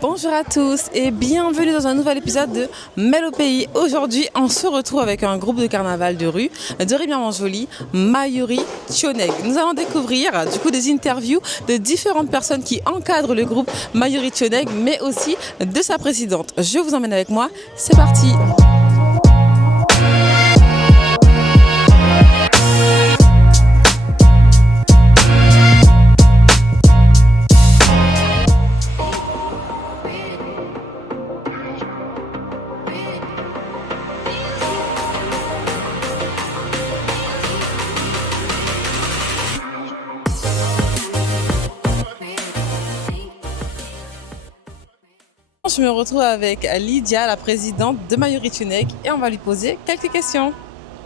Bonjour à tous et bienvenue dans un nouvel épisode de Mêle au pays. Aujourd'hui, on se retrouve avec un groupe de carnaval de rue de Rémière-Montjoly, Mayuri Tchoneg. Nous allons découvrir du coup des interviews de différentes personnes qui encadrent le groupe Mayuri Tchoneg, mais aussi de sa présidente. Je vous emmène avec moi, c'est parti. Je me retrouve avec Lydia, la présidente de Mayuri Tchoneg, et on va lui poser quelques questions.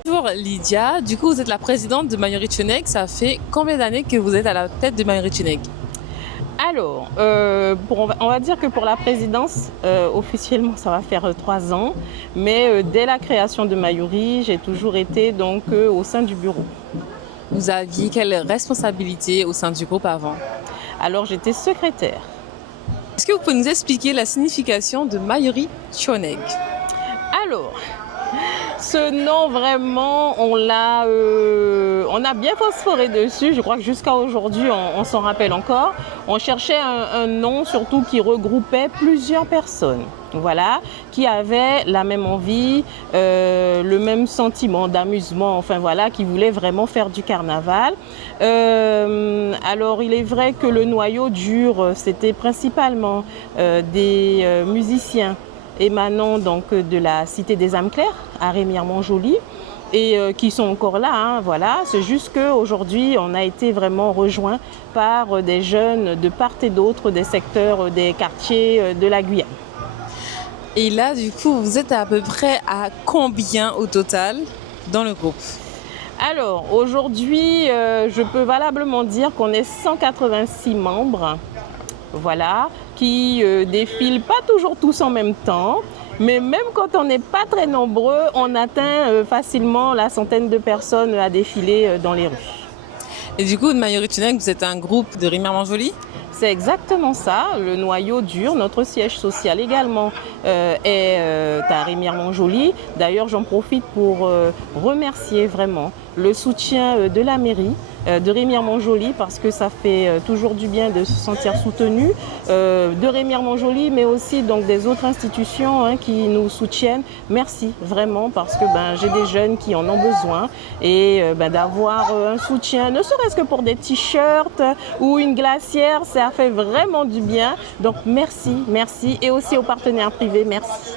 Bonjour Lydia, du coup vous êtes la présidente de Mayuri Tchoneg. Ça fait combien d'années que vous êtes à la tête de Mayuri Tchoneg? Alors, on va dire que pour la présidence, officiellement ça va faire 3 ans, mais dès la création de Mayuri, j'ai toujours été donc au sein du bureau. Vous aviez quelle responsabilité au sein du groupe avant? Alors j'étais secrétaire. Est-ce que vous pouvez nous expliquer la signification de Mayuri Tchoneg? Alors, ce nom vraiment, on a bien phosphoré dessus, je crois que jusqu'à aujourd'hui on s'en rappelle encore. On cherchait un nom surtout qui regroupait plusieurs personnes. Voilà, qui avaient la même envie, le même sentiment d'amusement, enfin voilà, qui voulaient vraiment faire du carnaval. Alors il est vrai que le noyau dur, c'était principalement des musiciens émanant donc de la Cité des âmes claires à Rémière-Montjoly et qui sont encore là, hein, voilà. C'est juste qu'aujourd'hui, on a été vraiment rejoint par des jeunes de part et d'autre des secteurs, des quartiers de la Guyane. Et là, du coup, vous êtes à peu près à combien au total dans le groupe? Alors, aujourd'hui, je peux valablement dire qu'on est 186 membres, voilà, qui défilent pas toujours tous en même temps. Mais même quand on n'est pas très nombreux, on atteint facilement la centaine de personnes à défiler dans les rues. Et du coup, de Mayuri Tchoneg, vous êtes un groupe de Rémière-Montjoly? C'est exactement ça, le noyau dur. Notre siège social également est à Rémière-Montjoly. D'ailleurs, j'en profite pour remercier vraiment le soutien de la mairie de Rémière-Montjoly parce que ça fait toujours du bien de se sentir soutenu de Rémière-Montjoly, mais aussi donc des autres institutions qui nous soutiennent. Merci vraiment parce que j'ai des jeunes qui en ont besoin et d'avoir un soutien, ne serait-ce que pour des t-shirts ou une glacière, ça fait vraiment du bien. Donc merci, merci et aussi aux partenaires privés, merci.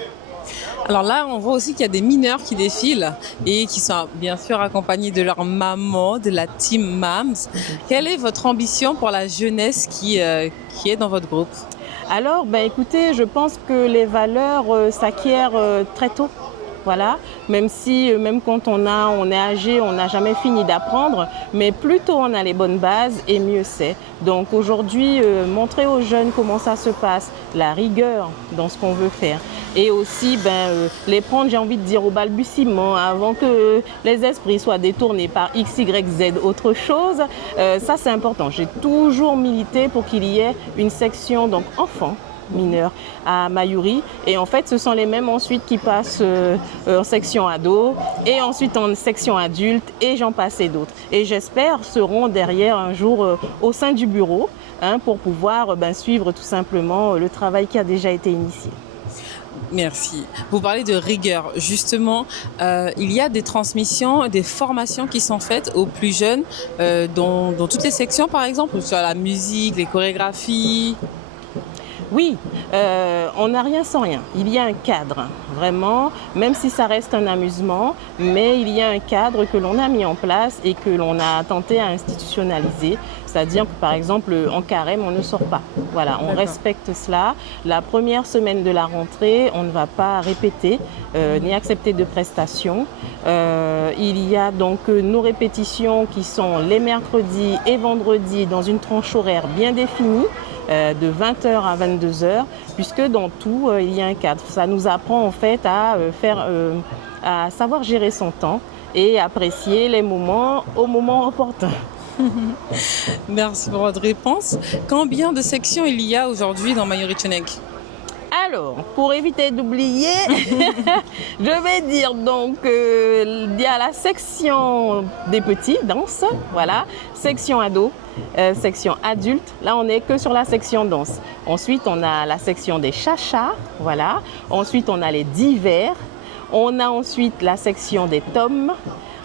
Alors là, on voit aussi qu'il y a des mineurs qui défilent et qui sont bien sûr accompagnés de leur maman, de la team Mams. Quelle est votre ambition pour la jeunesse qui est dans votre groupe? Alors, écoutez, je pense que les valeurs s'acquièrent très tôt. Voilà, même si, même quand on est âgé, on n'a jamais fini d'apprendre, mais plus tôt on a les bonnes bases et mieux c'est. Donc aujourd'hui, montrer aux jeunes comment ça se passe, la rigueur dans ce qu'on veut faire. Et aussi, les prendre, j'ai envie de dire, au balbutiement, avant que les esprits soient détournés par X, Y, Z, autre chose. Ça, c'est important. J'ai toujours milité pour qu'il y ait une section donc enfants, mineurs à Mayuri et en fait ce sont les mêmes ensuite qui passent en section ado et ensuite en section adulte et j'en passe et d'autres et j'espère seront derrière un jour au sein du bureau pour pouvoir suivre tout simplement le travail qui a déjà été initié. Merci. Vous parlez de rigueur. Justement, il y a des transmissions, des formations qui sont faites aux plus jeunes dans toutes les sections par exemple, sur la musique, les chorégraphies. Oui, on n'a rien sans rien. Il y a un cadre, vraiment, même si ça reste un amusement, mais il y a un cadre que l'on a mis en place et que l'on a tenté à institutionnaliser. C'est-à-dire que par exemple, en carême, on ne sort pas. Voilà, on respecte cela. La première semaine de la rentrée, on ne va pas répéter ni accepter de prestations. Il y a donc nos répétitions qui sont les mercredis et vendredis dans une tranche horaire bien définie. De 20h à 22h, puisque dans tout, il y a un cadre. Ça nous apprend en fait à savoir gérer son temps et apprécier les moments au moment opportun. Merci pour votre réponse. Combien de sections il y a aujourd'hui dans Mayuri Chonek? Alors, pour éviter d'oublier, je vais dire donc il y a la section des petits, danse, voilà, section ado, section adulte. Là, on n'est que sur la section danse. Ensuite, on a la section des chachas, voilà. Ensuite, on a les divers. On a ensuite la section des tomes.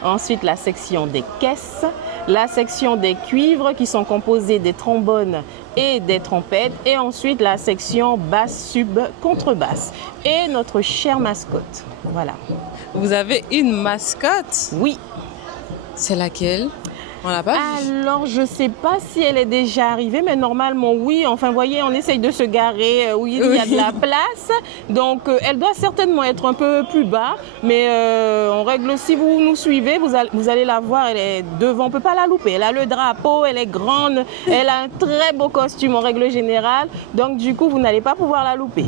Ensuite, la section des caisses, la section des cuivres qui sont composés des trombones et des trompettes. Et ensuite, la section basse, sub, contrebasse. Et notre chère mascotte. Voilà. Vous avez une mascotte? Oui. C'est laquelle? On l'a pas vue. Alors, je ne sais pas si elle est déjà arrivée, mais normalement, oui. Enfin, vous voyez, on essaye de se garer où il y a de la place. Donc, elle doit certainement être un peu plus bas. Mais en règle, si vous nous suivez, vous allez la voir. Elle est devant, on ne peut pas la louper. Elle a le drapeau, elle est grande. Elle a un très beau costume en règle générale. Donc, du coup, vous n'allez pas pouvoir la louper.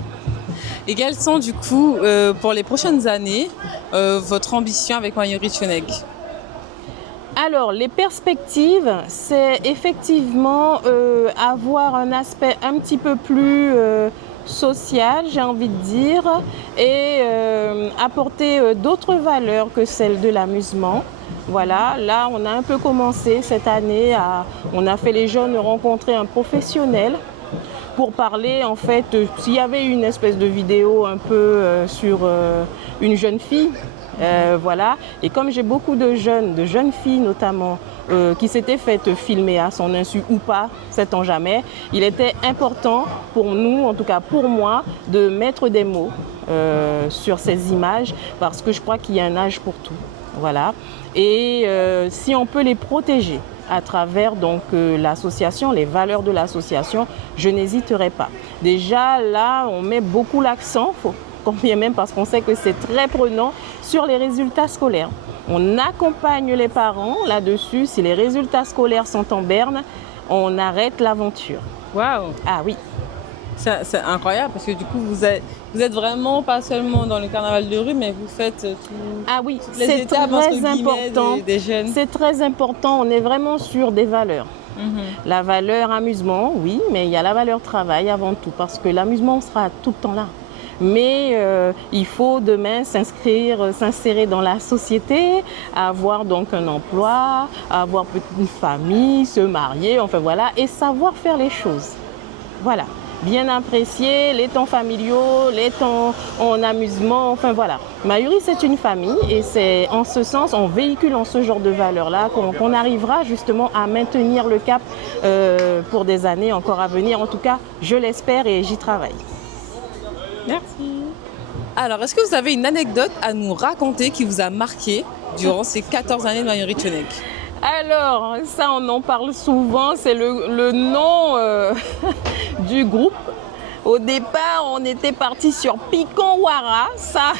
Et quelles sont, du coup, pour les prochaines années, votre ambition avec Mayuri Chonek? Alors, les perspectives, c'est effectivement avoir un aspect un petit peu plus social, j'ai envie de dire, et apporter d'autres valeurs que celles de l'amusement. Voilà, là, on a un peu commencé cette année, on a fait les jeunes rencontrer un professionnel pour parler, en fait, s'il y avait une espèce de vidéo un peu sur une jeune fille. Voilà. Et comme j'ai beaucoup de jeunes filles notamment, qui s'étaient faites filmer à son insu ou pas, sait-on jamais, il était important pour nous, en tout cas pour moi, de mettre des mots sur ces images parce que je crois qu'il y a un âge pour tout. Voilà. Et si on peut les protéger à travers donc l'association, les valeurs de l'association, je n'hésiterai pas. Déjà là, on met beaucoup l'accent, combien même parce qu'on sait que c'est très prenant sur les résultats scolaires. On accompagne les parents là-dessus. Si les résultats scolaires sont en berne, on arrête l'aventure. Waouh! Ah oui. C'est incroyable parce que du coup, vous êtes vraiment pas seulement dans le carnaval de rue, mais vous faites ah oui, toutes les c'est étapes, très important. Des jeunes. C'est très important. On est vraiment sur des valeurs. La valeur amusement, oui, mais il y a la valeur travail avant tout parce que l'amusement sera tout le temps là. Mais il faut demain s'insérer dans la société, avoir donc un emploi, avoir une famille, se marier, enfin voilà, et savoir faire les choses. Voilà, bien apprécier les temps familiaux, les temps en amusement, enfin voilà. Mayuri, c'est une famille et c'est en ce sens, en véhiculant ce genre de valeurs-là, qu'on arrivera justement à maintenir le cap pour des années encore à venir. En tout cas, je l'espère et j'y travaille. Merci. Alors, est-ce que vous avez une anecdote à nous raconter qui vous a marqué durant ces 14 années de Mayuri Chonek? Alors, ça, on en parle souvent, c'est le nom du groupe. Au départ, on était parti sur Pikonwara, ça.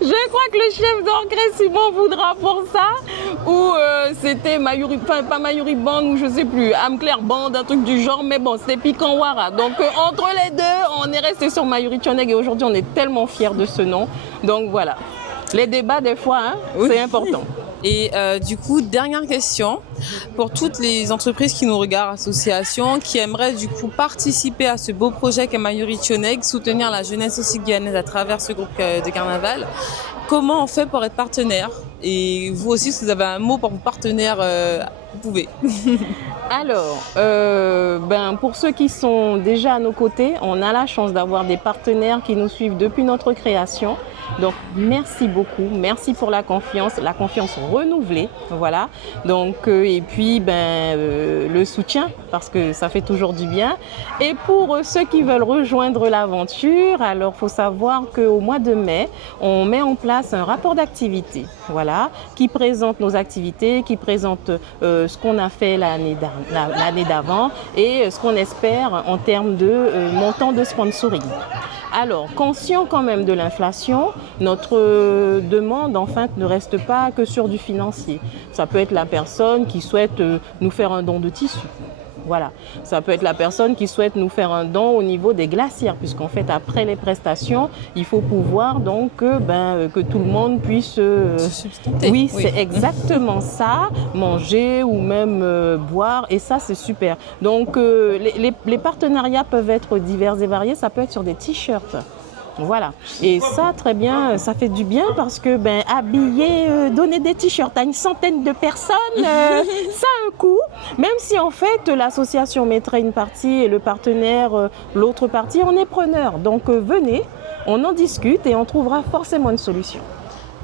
Je crois que le chef d'orchestre m'en voudra pour ça. Ou c'était Mayuri, enfin pas Mayuri Band ou je sais plus, Amclair Band, un truc du genre, mais bon, c'était Pikonwara. Donc entre les deux, on est resté sur Mayuri Chonek et aujourd'hui on est tellement fiers de ce nom. Donc voilà, les débats des fois, hein, oui. C'est important. Et du coup, dernière question, pour toutes les entreprises qui nous regardent, associations, qui aimeraient du coup participer à ce beau projet qu'est Mayuri Chonek, soutenir la jeunesse aussi guyanaise à travers ce groupe de carnaval, comment on fait pour être partenaire? Et vous aussi, si vous avez un mot pour vos partenaires, vous pouvez. Alors, pour ceux qui sont déjà à nos côtés, on a la chance d'avoir des partenaires qui nous suivent depuis notre création. Donc, merci beaucoup. Merci pour la confiance renouvelée. Voilà. Donc, et puis, le soutien, parce que ça fait toujours du bien. Et pour ceux qui veulent rejoindre l'aventure, alors, il faut savoir qu'au mois de mai, on met en place un rapport d'activité. Voilà. Qui présente nos activités, qui présente ce qu'on a fait l'année d'avant et ce qu'on espère en termes de montant de sponsoring. Alors, conscient quand même de l'inflation, notre demande en fait ne reste pas que sur du financier. Ça peut être la personne qui souhaite nous faire un don de tissu. Voilà, ça peut être la personne qui souhaite nous faire un don au niveau des glacières, puisqu'en fait, après les prestations, il faut pouvoir donc que tout le monde puisse... Se substanter. Oui, c'est exactement ça, manger ou même boire, et ça, c'est super. Donc, les partenariats peuvent être divers et variés, ça peut être sur des t-shirts. Voilà, et ça très bien, ça fait du bien parce que habiller, donner des t-shirts à une centaine de personnes, ça a un coût, même si en fait l'association mettrait une partie et le partenaire l'autre partie, on est preneur. Donc venez, on en discute et on trouvera forcément une solution.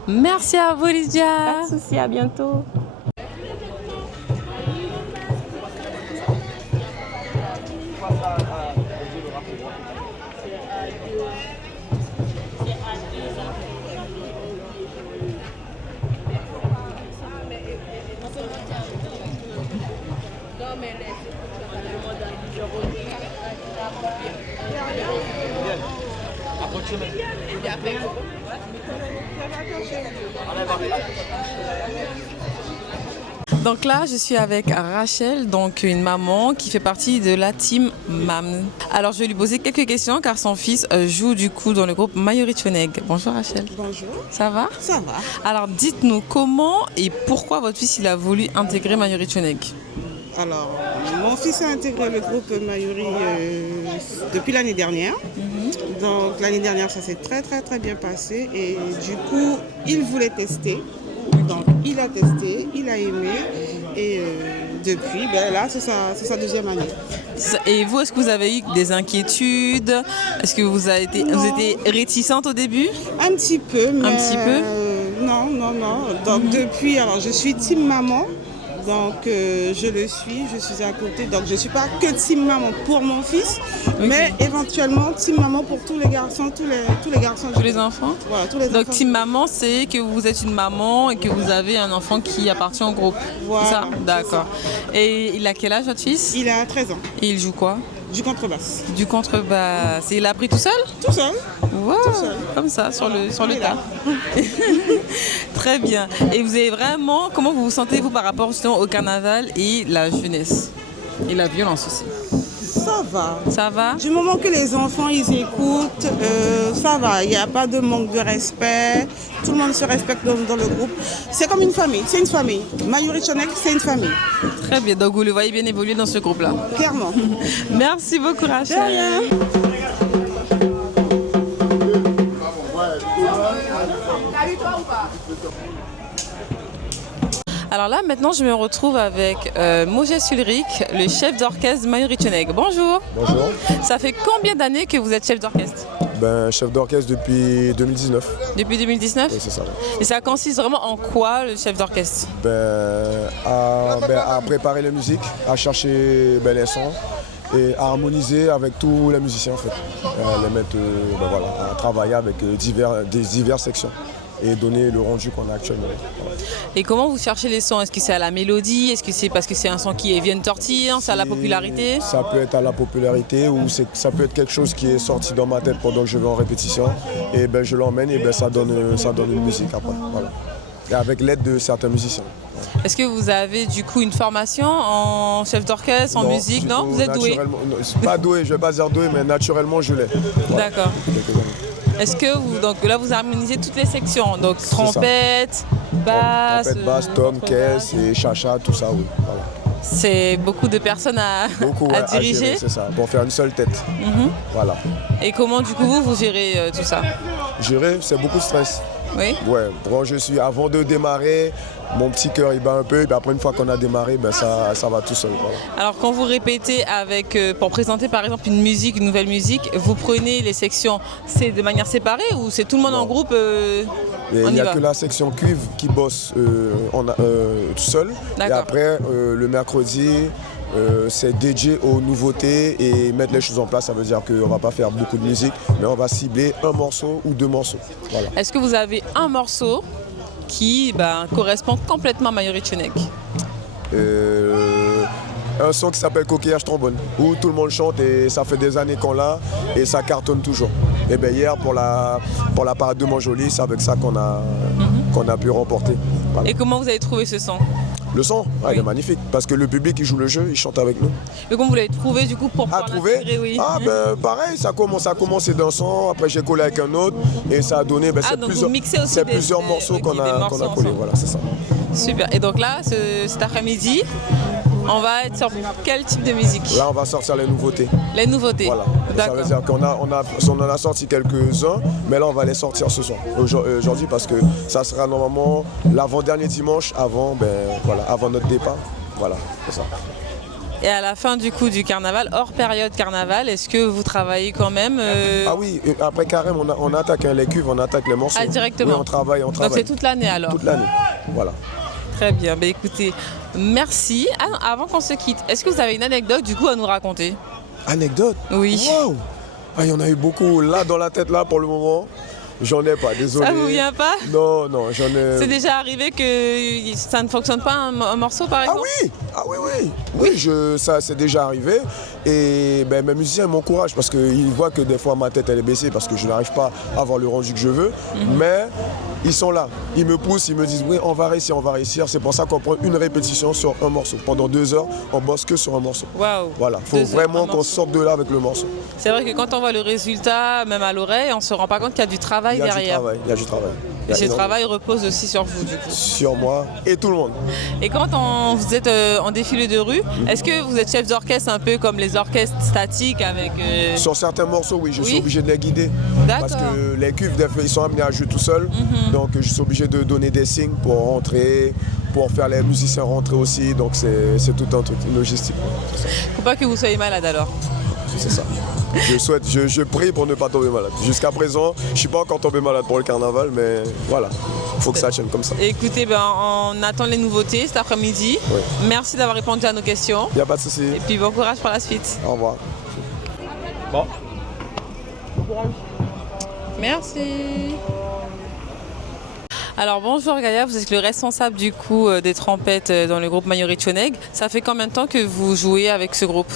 Merci à vous, Lydia. Pas de souci, à bientôt. Donc là, je suis avec Rachel, donc une maman qui fait partie de la team MAM. Alors je vais lui poser quelques questions car son fils joue du coup dans le groupe Mayuri Choneg. Bonjour Rachel. Bonjour. Ça va? Ça va. Alors dites-nous comment et pourquoi votre fils il a voulu intégrer Mayuri Choneg? Alors, mon fils a intégré le groupe Mayuri depuis l'année dernière. Donc l'année dernière, ça s'est très bien passé et du coup, il voulait tester. Donc il a testé, il a aimé et depuis, là, c'est sa deuxième année. Et vous, est-ce que vous avez eu des inquiétudes? Est-ce que vous étiez réticente au début? Un petit peu, mais... Un petit peu? Non. Donc depuis, alors je suis team maman. Donc je le suis, je suis à côté. Donc je ne suis pas que team maman pour mon fils, mais éventuellement team maman pour tous les garçons, tous les garçons. Tous les enfants? Voilà, tous les Donc enfants. team maman, c'est que vous êtes une maman et que vous avez un enfant qui appartient au groupe. Voilà, C'est ça? c'est D'accord. Et il a quel âge votre fils? Il a 13 ans, Et il joue quoi? du contrebasse. Du contrebasse. Il a appris tout seul? Tout seul. Wow, Tout seul. comme ça, sur le Voilà. tas. Très bien. Et vous avez vraiment, comment vous vous sentez vous par rapport justement au carnaval et la jeunesse? Et la violence aussi. Ça va. Ça va? Du moment que les enfants ils écoutent, ça va. Il n'y a pas de manque de respect. Tout le monde se respecte dans le groupe. C'est comme une famille. C'est une famille. Mayuri Choneg, c'est une famille. Très bien. Donc vous le voyez bien évoluer dans ce groupe-là. Clairement. Merci beaucoup Rachel. De rien. Alors là, maintenant, je me retrouve avec Moses Ulrich, le chef d'orchestre de Mayuri Choneg. Bonjour. Bonjour. Ça fait combien d'années que vous êtes chef d'orchestre? Chef d'orchestre depuis 2019. Depuis 2019? Oui, c'est ça. Et ça consiste vraiment en quoi, le chef d'orchestre? À préparer les musiques, à chercher les sons et à harmoniser avec tous les musiciens en fait. Les mettre à travailler avec diverses sections et donner le rendu qu'on a actuellement. Voilà. Et comment vous cherchez les sons? Est-ce que c'est à la mélodie? Est-ce que c'est parce que c'est un son qui vient de sortir? C'est à la popularité? Ça peut être à la popularité ou ça peut être quelque chose qui est sorti dans ma tête pendant que je vais en répétition et je l'emmène et ça donne une musique après. Voilà. Et avec l'aide de certains musiciens. Est-ce que vous avez du coup une formation en chef d'orchestre, en musique? Non, vous êtes doué? Pas doué, je ne vais pas dire doué, mais naturellement je l'ai. Voilà. D'accord. Est-ce que donc là vous harmonisez toutes les sections, donc trompette, basse, trompette, basse, tom, caisse et chacha, tout ça, oui. Voilà. C'est beaucoup de personnes à diriger. Gérer, c'est ça, pour faire une seule tête. Voilà. Et comment du coup vous gérez tout ça? Gérer, c'est beaucoup de stress. Oui. Ouais, avant de démarrer, mon petit cœur il bat un peu, et après une fois qu'on a démarré, ça va tout seul. Voilà. Alors quand vous répétez pour présenter par exemple une nouvelle musique, vous prenez les sections, c'est de manière séparée ou c'est tout le monde en groupe? Il n'y a que la section cuivre qui bosse tout seul. Et après, le mercredi, c'est dédié aux nouveautés et mettre les choses en place. Ça veut dire qu'on ne va pas faire beaucoup de musique, mais on va cibler un morceau ou deux morceaux. Voilà. Est-ce que vous avez un morceau qui correspond complètement à Mayuri Choneg? Un son qui s'appelle Coquillage Trombone, où tout le monde chante et ça fait des années qu'on l'a et ça cartonne toujours. Et hier pour la parade de Montjoly, c'est avec ça qu'on a pu remporter. Voilà. Et comment vous avez trouvé ce son? Le son, Oui. il est magnifique. Parce que le public, il joue le jeu, il chante avec nous. Mais comment vous l'avez trouvé du coup pour pouvoir l'intégrer, oui. Pareil, ça a commencé d'un son, après j'ai collé avec un autre et ça a donné, donc vous mixez aussi plusieurs morceaux qu'on a collés, ensemble. voilà, c'est ça. Super. Et donc là, cet après-midi, on va être sur quel type de musique? Là, on va sortir les nouveautés. Les nouveautés. Voilà. Ça veut dire qu'on on en a sorti quelques-uns, mais là, on va les sortir ce soir, aujourd'hui, parce que ça sera normalement l'avant-dernier dimanche avant notre départ. Voilà, c'est ça. Et à la fin du coup du carnaval, hors période carnaval, est-ce que vous travaillez quand même Ah oui, après carême, on attaque les cuves, on attaque les morceaux. Ah, directement. Oui, on travaille. Donc c'est toute l'année alors? Toute l'année, voilà. Très bien, écoutez, merci. Ah, avant qu'on se quitte, est-ce que vous avez une anecdote du coup à nous raconter? Anecdote? Oui. Wow. Ah, il y en a eu beaucoup là dans la tête là pour le moment. J'en ai pas, désolé. Ça vous vient pas? Non, j'en ai... C'est déjà arrivé que ça ne fonctionne pas un morceau par exemple? Ah oui. Oui, ça c'est déjà arrivé. Et mes musiciens m'encouragent parce qu'ils voient que des fois ma tête elle est baissée parce que je n'arrive pas à avoir le rendu que je veux. Mais ils sont là, ils me poussent, ils me disent oui, on va réussir. C'est pour ça qu'on prend une répétition sur un morceau. Pendant 2 heures, on bosse que sur un morceau. Waouh. Voilà, il faut vraiment qu'on sorte de là avec le morceau. C'est vrai que quand on voit le résultat, même à l'oreille, on ne se rend pas compte qu'il y a du travail derrière. Il y a du travail. Et ce travail repose aussi sur vous du coup. Sur moi et tout le monde. Et quand vous êtes en défilé de rue, est-ce que vous êtes chef d'orchestre un peu comme les orchestres statiques avec... Sur certains morceaux, oui, je suis obligé de les guider. D'accord. Parce que les cuves, des fois, ils sont amenés à jouer tout seuls. Donc je suis obligé de donner des signes pour rentrer, pour faire les musiciens rentrer aussi. Donc c'est tout un truc, une logistique. Faut pas que vous soyez malade alors. C'est ça. Je prie pour ne pas tomber malade. Jusqu'à présent, je ne suis pas encore tombé malade pour le carnaval, mais voilà, il faut que ça tienne comme ça. Écoutez, on attend les nouveautés cet après-midi. Oui. Merci d'avoir répondu à nos questions. Il n'y a pas de souci. Et puis bon courage pour la suite. Au revoir. Bon. Merci. Alors bonjour Gaïa, vous êtes le responsable du coup des trompettes dans le groupe Mayuri Choneg. Ça fait combien de temps que vous jouez avec ce groupe?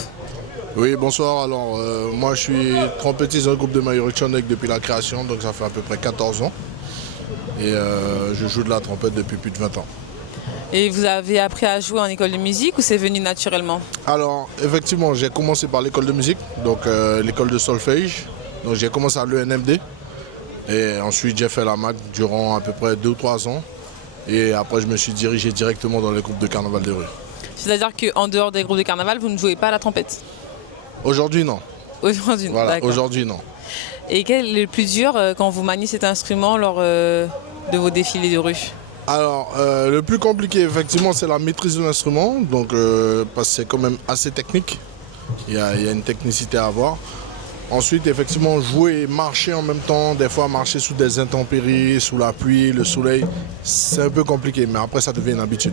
Oui, bonsoir. Alors, moi, je suis trompettiste dans le groupe de Mayuri Choneg depuis la création, donc ça fait à peu près 14 ans. Et je joue de la trompette depuis plus de 20 ans. Et vous avez appris à jouer en école de musique ou c'est venu naturellement? Alors, effectivement, j'ai commencé par l'école de musique, donc l'école de solfège. Donc, j'ai commencé à l'ENMD. Et ensuite, j'ai fait la MAC durant à peu près 2 ou 3 ans. Et après, je me suis dirigé directement dans les groupes de carnaval de rue. C'est-à-dire qu'en dehors des groupes de carnaval, vous ne jouez pas à la trompette? Aujourd'hui, non. Aujourd'hui, non. Voilà, aujourd'hui, non. Et quel est le plus dur quand vous maniez cet instrument lors de vos défilés de rue? Alors, le plus compliqué, effectivement, c'est la maîtrise de l'instrument, donc parce que c'est quand même assez technique. Il y a une technicité à avoir. Ensuite, effectivement, jouer et marcher en même temps, des fois marcher sous des intempéries, sous la pluie, le soleil, c'est un peu compliqué, mais après, ça devient une habitude.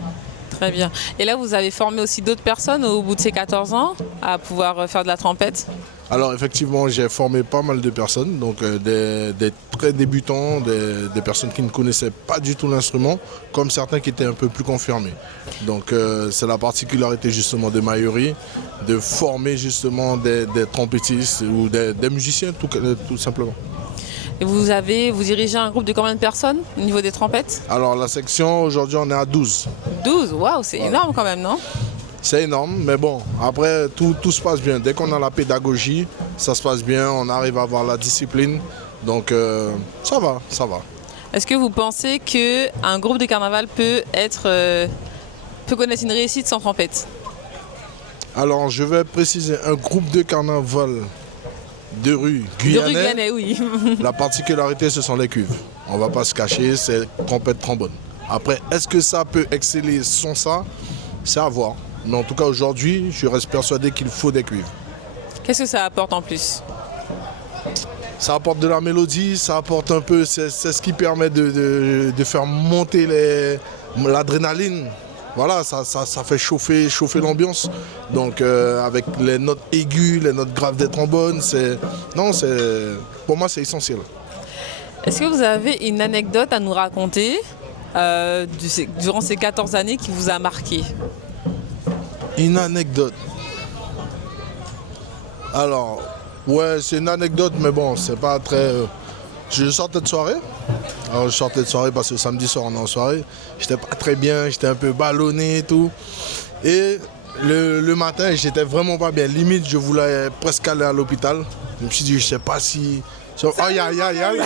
Très bien. Et là, vous avez formé aussi d'autres personnes au bout de ces 14 ans à pouvoir faire de la trompette? Alors effectivement, j'ai formé pas mal de personnes, donc des très débutants, des personnes qui ne connaissaient pas du tout l'instrument, comme certains qui étaient un peu plus confirmés. Donc c'est la particularité justement de Mayuri, de former justement des trompettistes ou des musiciens tout simplement. Et vous dirigez un groupe de combien de personnes au niveau des trompettes? Alors la section, aujourd'hui on est à 12. 12, waouh, c'est énorme quand même, non? C'est énorme, mais bon, après tout se passe bien. Dès qu'on a la pédagogie, ça se passe bien, on arrive à avoir la discipline. Donc ça va. Est-ce que vous pensez qu'un groupe de carnaval peut connaître une réussite sans trompette? Alors je vais préciser, un groupe de carnaval de rue guyanais, de rue guyanais, oui. La particularité, ce sont les cuves. On ne va pas se cacher, c'est trompette, trombone. Après, est-ce que ça peut exceller sans ça? C'est à voir. Mais en tout cas, aujourd'hui, je reste persuadé qu'il faut des cuivres. Qu'est-ce que ça apporte en plus? Ça apporte de la mélodie, ça apporte un peu, c'est ce qui permet de faire monter l'adrénaline. Voilà, ça fait chauffer l'ambiance. Donc avec les notes aiguës, les notes graves des trombones, pour moi c'est essentiel. Est-ce que vous avez une anecdote à nous raconter durant ces 14 années qui vous a marqué? Une anecdote. Alors, ouais, c'est une anecdote, mais bon, c'est pas très... Je sortais de soirée. Alors, je sortais de soirée parce que samedi soir, on est en soirée. J'étais pas très bien, j'étais un peu ballonné et tout. Et le matin, j'étais vraiment pas bien. Limite, je voulais presque aller à l'hôpital. Je me suis dit, je sais pas si... Aïe, aïe, aïe, aïe.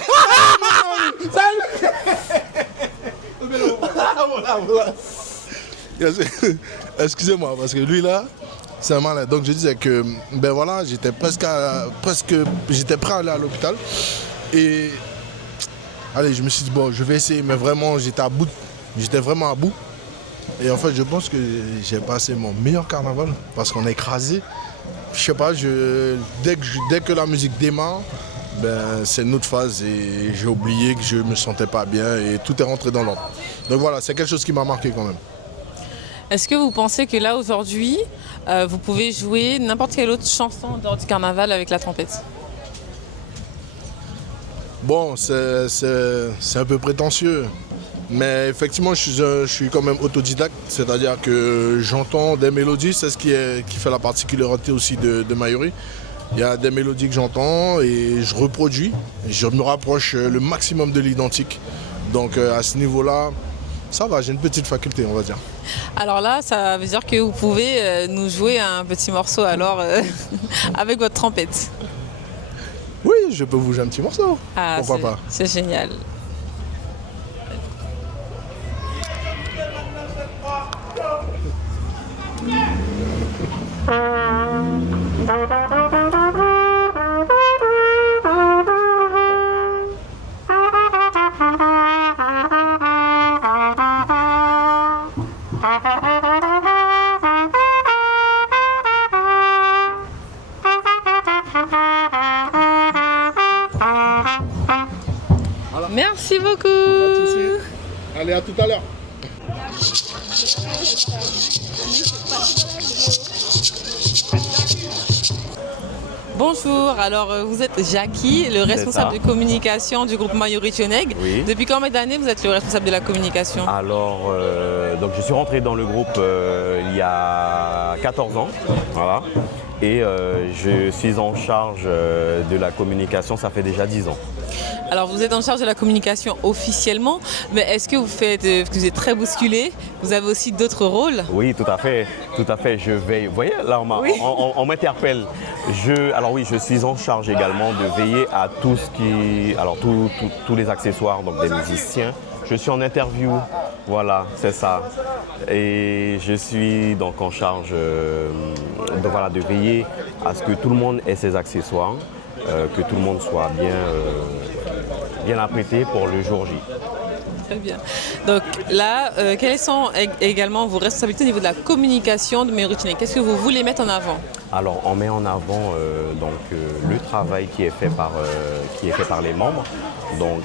Excusez-moi, parce que lui là, c'est un malade. Donc je disais que, ben voilà, j'étais j'étais prêt à aller à l'hôpital. Et allez, je me suis dit, bon, je vais essayer, mais vraiment, j'étais vraiment à bout. Et en fait, je pense que j'ai passé mon meilleur carnaval parce qu'on est écrasé. Je sais pas, dès que la musique démarre, ben, c'est une autre phase et j'ai oublié que je me sentais pas bien et tout est rentré dans l'ordre. Donc voilà, c'est quelque chose qui m'a marqué quand même. Est-ce que vous pensez que là, aujourd'hui, vous pouvez jouer n'importe quelle autre chanson en dehors du carnaval avec la trompette? Bon, c'est un peu prétentieux, mais effectivement, je suis quand même autodidacte, c'est-à-dire que j'entends des mélodies, c'est ce qui fait la particularité aussi de Mayuri. Il y a des mélodies que j'entends et je reproduis, je me rapproche le maximum de l'identique. Donc à ce niveau-là, ça va, j'ai une petite faculté, on va dire. Alors là, ça veut dire que vous pouvez nous jouer un petit morceau alors avec votre trompette. Oui, je peux vous jouer un petit morceau. Ah, pourquoi pas? C'est génial. Merci beaucoup. Pas de souci. Allez, à tout à l'heure. Bonjour, alors vous êtes Jackie, le responsable de communication du groupe Mayuri Tioneg. Oui. Depuis combien d'années vous êtes le responsable de la communication? Alors, donc je suis rentré dans le groupe il y a 14 ans, voilà. Et je suis en charge de la communication, ça fait déjà 10 ans. Alors vous êtes en charge de la communication officiellement, mais est-ce que vous êtes très bousculé? Vous avez aussi d'autres rôles? Oui, tout à fait, je veille. Vous voyez, là on m'interpelle. Alors oui, je suis en charge également de veiller à tout ce qui, alors tous les accessoires donc des musiciens. Je suis en interview, voilà, c'est ça. Et je suis donc en charge de veiller à ce que tout le monde ait ses accessoires, que tout le monde soit bien apprêté pour le jour J. Très bien. Donc là, quelles sont également vos responsabilités au niveau de la communication de Mayuri Tioneg? Qu'est-ce que vous voulez mettre en avant? Alors on met en avant le travail qui est fait par les membres. Donc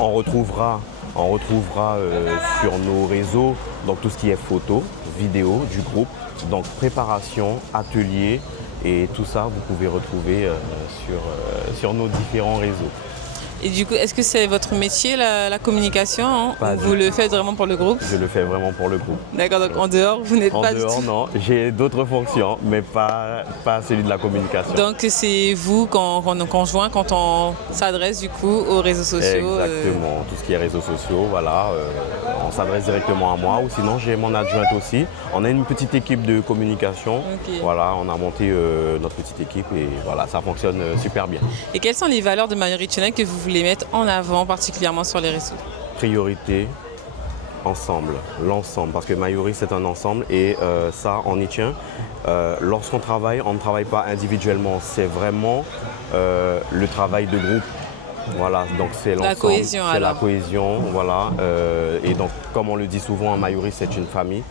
on retrouvera sur nos réseaux donc tout ce qui est photos, vidéos du groupe, donc préparation, atelier et tout ça vous pouvez retrouver sur nos différents réseaux. Et du coup, est-ce que c'est votre métier, la communication, hein, ou vous le faites vraiment pour le groupe? Je le fais vraiment pour le groupe. D'accord, donc en dehors, vous n'êtes pas du tout... En dehors, non. J'ai d'autres fonctions, mais pas celui de la communication. Donc c'est vous, conjoint, quand on s'adresse du coup aux réseaux sociaux? Exactement, tout ce qui est réseaux sociaux, voilà. On s'adresse directement à moi, ou sinon j'ai mon adjointe aussi. On a une petite équipe de communication. Okay. Voilà, on a monté notre petite équipe et voilà, ça fonctionne super bien. Et quelles sont les valeurs de Mayuri Tioneg que vous voulez mettre en avant, particulièrement sur les réseaux? Priorité, ensemble, l'ensemble, parce que Mayuri c'est un ensemble et ça on y tient. Lorsqu'on travaille, on ne travaille pas individuellement, c'est vraiment le travail de groupe. Voilà, donc c'est l'ensemble, c'est la cohésion, voilà. Et donc comme on le dit souvent, Mayuri c'est une famille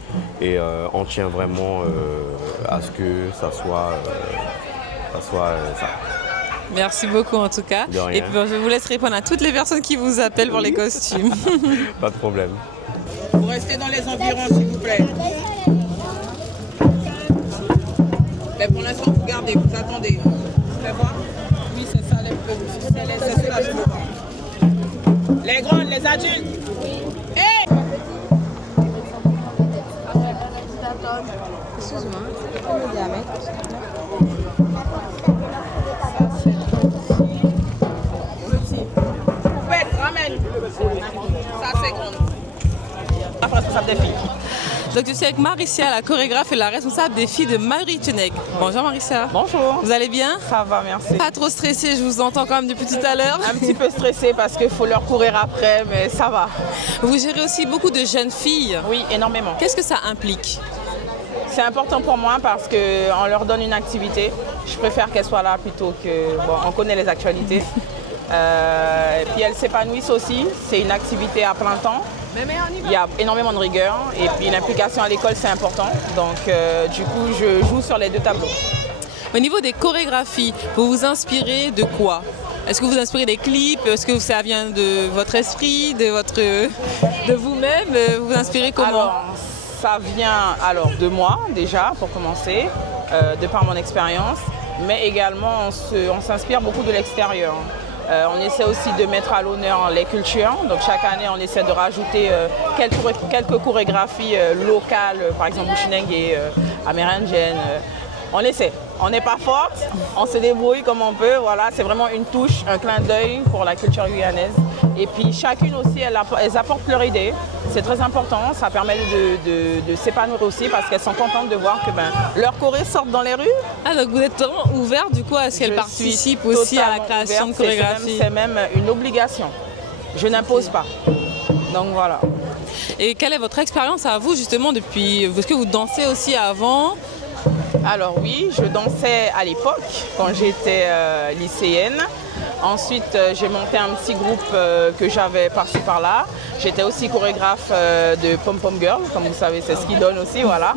et on tient vraiment à ce que ça soit ça. Merci beaucoup en tout cas. Et puis je vous laisse répondre à toutes les personnes qui vous appellent pour les costumes. Pas de problème. Vous restez dans les environs s'il vous plaît. Mais pour l'instant vous gardez, vous attendez. Vous pouvez voir? Oui, c'est ça les plus grands. Les grandes, les adultes. Hey! Excuse-moi, tu peux me diamètre? des filles. Donc je suis avec Maricia, la chorégraphe et la responsable des filles de Mayuri Tioneg. Bonjour Maricia. Bonjour. Vous allez bien? Ça va, merci. Pas trop stressée, je vous entends quand même depuis tout à l'heure. Un petit peu stressée parce qu'il faut leur courir après, mais ça va. Vous gérez aussi beaucoup de jeunes filles. Oui, énormément. Qu'est-ce que ça implique? C'est important pour moi parce qu'on leur donne une activité. Je préfère qu'elles soient là plutôt que... Bon, on connaît les actualités. Et puis elles s'épanouissent aussi. C'est une activité à plein temps. Il y a énormément de rigueur et puis l'implication à l'école, c'est important. Donc du coup, je joue sur les deux tableaux. Au niveau des chorégraphies, vous vous inspirez de quoi? Est-ce que vous inspirez des clips? Est-ce que ça vient de votre esprit, de vous-même? Vous vous inspirez comment? Alors, ça vient de moi déjà, pour commencer, de par mon expérience, mais également on s'inspire beaucoup de l'extérieur. On essaie aussi de mettre à l'honneur les cultures. Donc chaque année, on essaie de rajouter quelques chorégraphies locales, par exemple Bushineng et amérindiennes. On essaie. On n'est pas forte, on se débrouille comme on peut. Voilà, c'est vraiment une touche, un clin d'œil pour la culture guyanaise. Et puis chacune aussi, elles apportent leur idée. C'est très important, ça permet de s'épanouir aussi parce qu'elles sont contentes de voir que leurs chorés sortent dans les rues. Ah, donc vous êtes vraiment ouvert du coup à ce qu'elles participent aussi à la création de chorégraphie? C'est même une obligation. Je n'impose pas. Donc voilà. Et quelle est votre expérience à vous justement depuis... Est-ce que vous dansez aussi avant? Alors oui, je dansais à l'époque quand j'étais lycéenne. Ensuite, j'ai monté un petit groupe que j'avais par-ci par-là. J'étais aussi chorégraphe de Pom Pom Girl, comme vous savez, c'est ce qui donne aussi, voilà.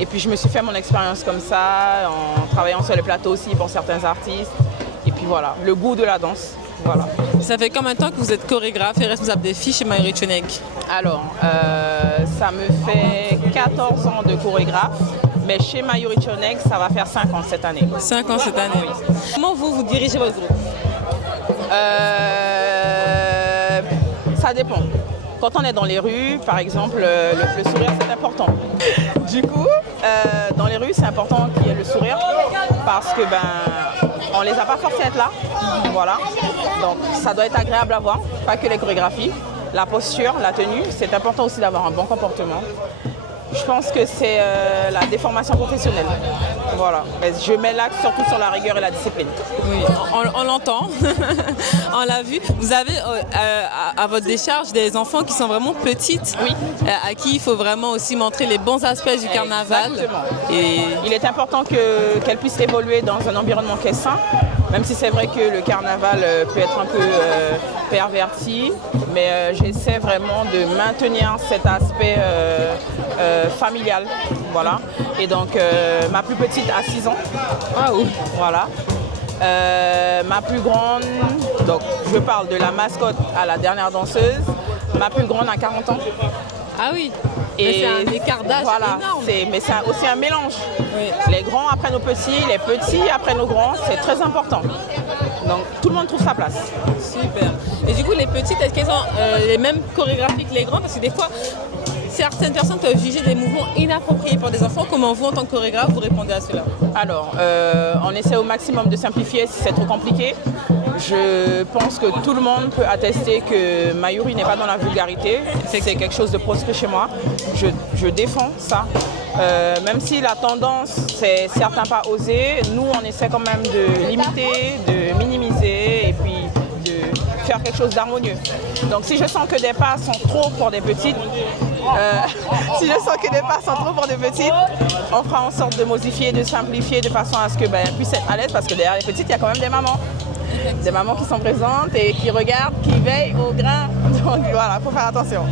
Et puis je me suis fait mon expérience comme ça, en travaillant sur le plateau aussi pour certains artistes. Et puis voilà, le goût de la danse, voilà. Ça fait combien de temps que vous êtes chorégraphe et responsable des filles chez Mayuri Tioneg? Alors, ça me fait 14 ans de chorégraphe. Mais chez Mayuri Tioneg, ça va faire 5 ans cette année. 5 ans cette année, oui. Comment vous dirigez votre groupe? Ça dépend. Quand on est dans les rues, par exemple, le sourire, c'est important. Du coup, dans les rues, c'est important qu'il y ait le sourire parce que on les a pas forcés à être là. Voilà. Donc, ça doit être agréable à voir, pas que les chorégraphies. La posture, la tenue, c'est important aussi d'avoir un bon comportement. Je pense que c'est la déformation professionnelle. Voilà. Mais je mets l'accent surtout sur la rigueur et la discipline. Oui, on l'entend, on l'a vu. Vous avez à votre décharge des enfants qui sont vraiment petites, oui. À qui il faut vraiment aussi montrer les bons aspects du carnaval. Exactement. Et... Il est important qu'elles puissent évoluer dans un environnement qui est sain, même si c'est vrai que le carnaval peut être un peu perverti, mais j'essaie vraiment de maintenir cet aspect familial. Voilà. Et donc ma plus petite a 6 ans. Ah oui. Voilà. Ma plus grande, donc je parle de la mascotte à la dernière danseuse, ma plus grande a 40 ans. Ah oui. Et c'est un écart d'âge énorme. Mais c'est aussi un mélange. Oui. Les grands apprennent aux petits, les petits apprennent aux grands, c'est très important. Donc tout le monde trouve sa place. Super. Et du coup, les petites, est-ce qu'elles ont les mêmes chorégraphies que les grands? Parce que des fois, certaines personnes peuvent juger des mouvements inappropriés pour des enfants. Comment vous, en tant que chorégraphe, vous répondez à cela? Alors, on essaie au maximum de simplifier si c'est trop compliqué. Je pense que tout le monde peut attester que Mayuri n'est pas dans la vulgarité. C'est quelque chose de proscrit chez moi. Je défends ça. Même si la tendance, c'est certains pas osé, nous, on essaie quand même de limiter, de minimiser et puis de faire quelque chose d'harmonieux. Donc si je sens que des pas sont trop pour des petites, on fera en sorte de modifier, de simplifier de façon à ce qu'elles puissent être à l'aise parce que derrière les petites, il y a quand même des mamans. Des mamans qui sont présentes et qui regardent, qui veillent au grain. Donc voilà, il faut faire attention.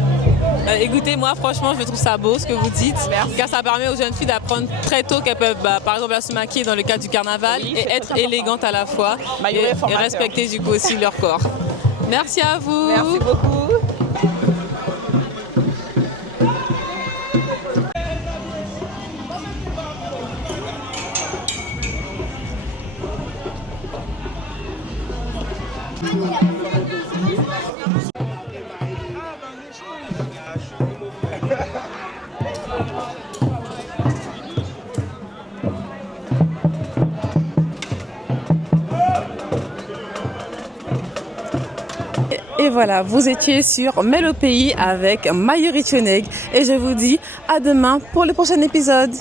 Écoutez, moi franchement, je trouve ça beau ce que vous dites. Merci. Car ça permet aux jeunes filles d'apprendre très tôt qu'elles peuvent, par exemple, se maquiller dans le cadre du carnaval et être élégantes à la fois et respecter du coup aussi leur corps. Merci à vous. Merci beaucoup. Et voilà, vous étiez sur Mel au pays avec Mayuri Tioneg et je vous dis à demain pour le prochain épisode.